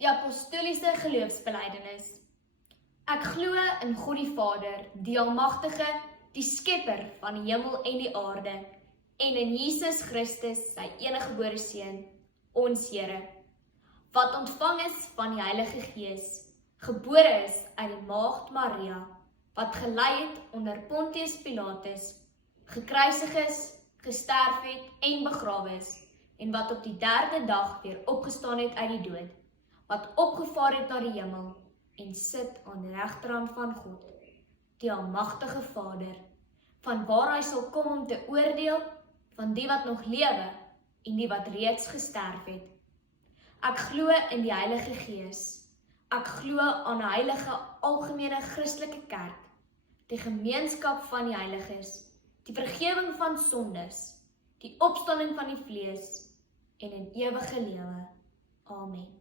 Die apostoliese geloofsbelijdenis. Ek glo in God die Vader, die Almagtige, die Skepper van die hemel en die aarde, en in Jesus Christus, sy eniggebore Seun, ons Here, wat ontvang is van die Heilige Gees, gebore is uit die Maagd Maria, wat gelei het onder Pontius Pilatus, gekruisig is, gesterf het en begrawe is, en wat op die 3de dag weer opgestaan het uit die dood, wat opgevaar het na die hemel, en sit aan die regterhand van God, die Almagtige Vader, van waar hy sal kom om te oordeel, van die wat nog lewe, en die wat reeds gesterf het. Ek glo in die Heilige Gees, ek glo aan 'n heilige algemene Christelike kerk, die gemeenskap van die heiliges, die vergewing van sondes, die opstanding van die vlees, en in ewige lewe. Amen.